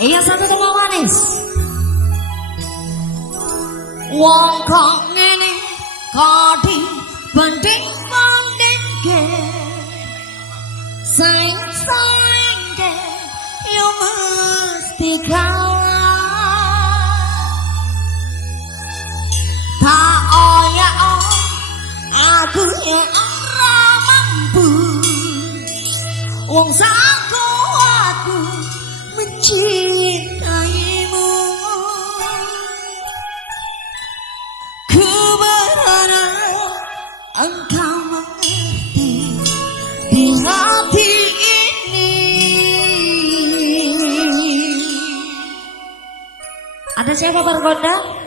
Iya satu tema manis. Wong kok ngene kok dibanding-bandingke saing-saingke yo mesti kalah. Tak oyak aku ya ora mampu. Wong saku aku mencintaimu. Ku berharap engkau mengerti di hati ini. Ada siapa bergoda?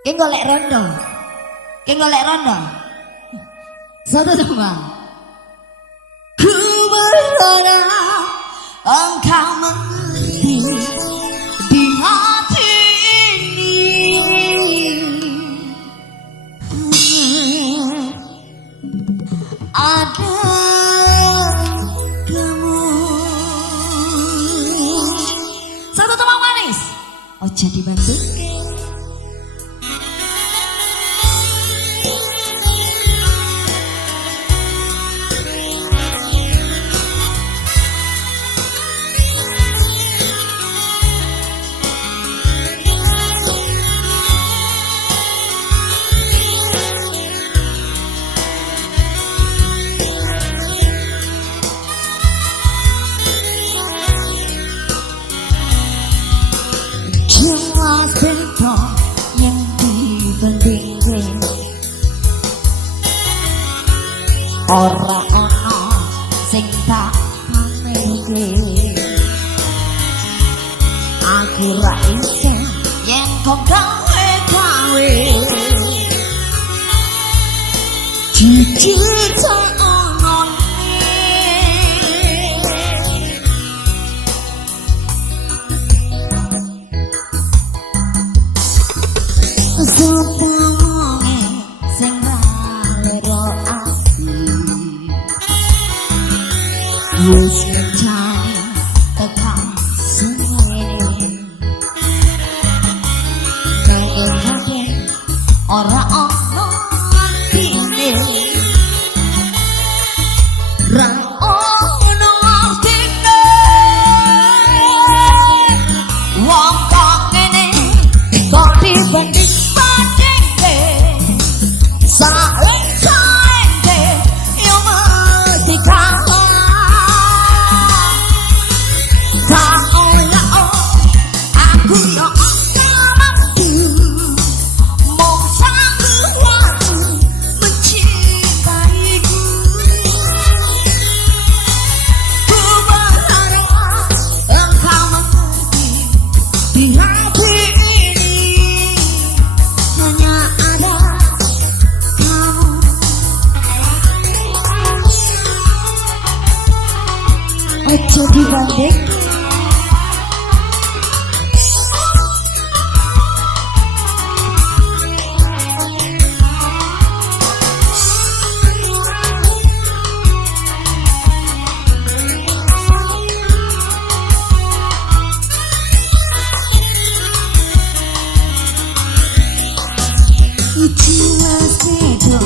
Ki golek rondo. Ki golek rondo. Satu sama. Ku berharap engkau mengerti di hati ini. Ada kamu. Satu teman manis. Oh jadi bantu. Ora ana sing tak pamerke. Aku ra iso yen kok gawe jujur ono wis mencari tekan sini nanging ora ono artine ra ono artine wong kok ngene kok dibanding-bandingke saing-saingke yo mesti kalah. Ojo dibanding. Jelas beda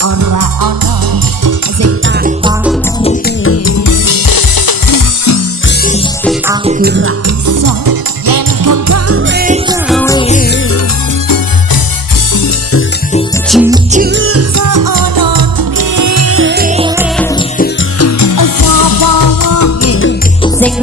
ora ono sing tak pamerke. Aku ra iso yen kok gawe jujur ono sapa wonge sing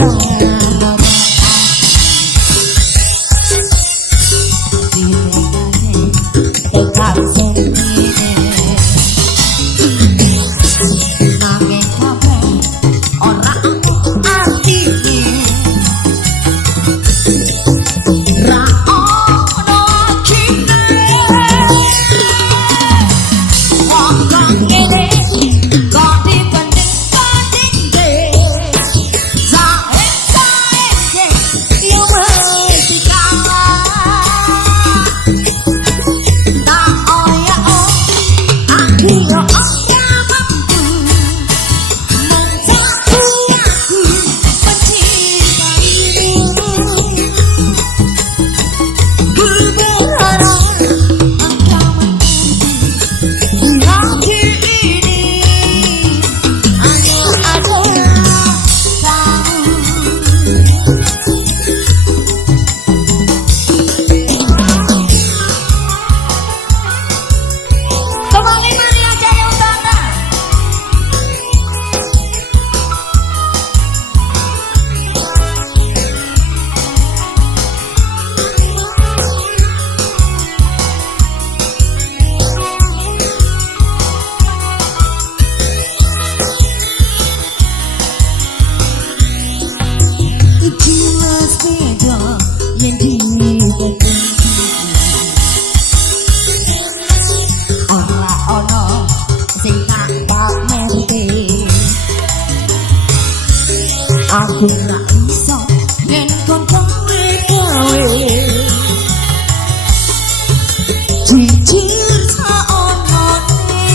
jujur saonone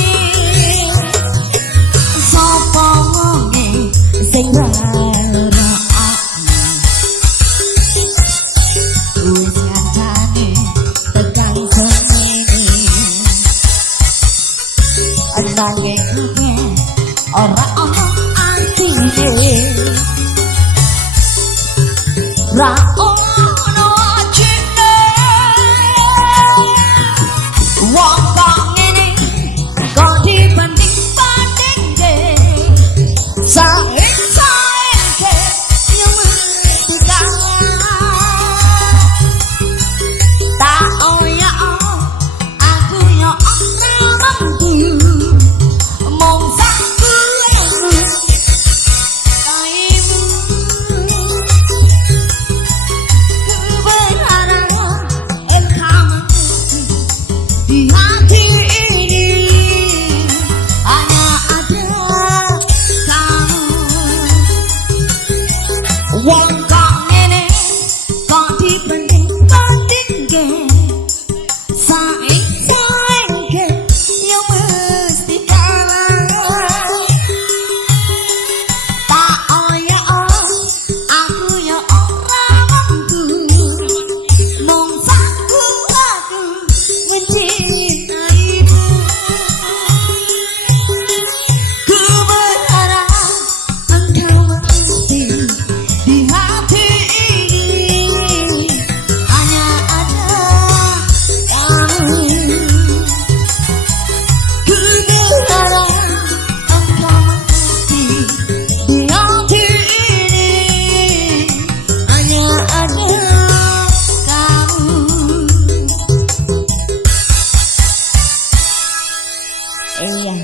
sapa wonge sing wis ngancani tekan semene nanging kuwe ora ana artine ra ono jine wong kok ngene kok dibanding-bandingke sae-sae yang tak oya aku yo ora mampu mong saku taimu berharap engkau di hati ini hanya ada kamu. Wong kok ngene kok dibanding-bandingke sae-sae yo mesti kalah. Tak oya aku yo ora mampu mong saku aku mencintaimu. Ku berharap engkau mesti di hati ini hanya ada kamu. Ku berharap engkau mesti di hati ini hanya ada kamu. Iya.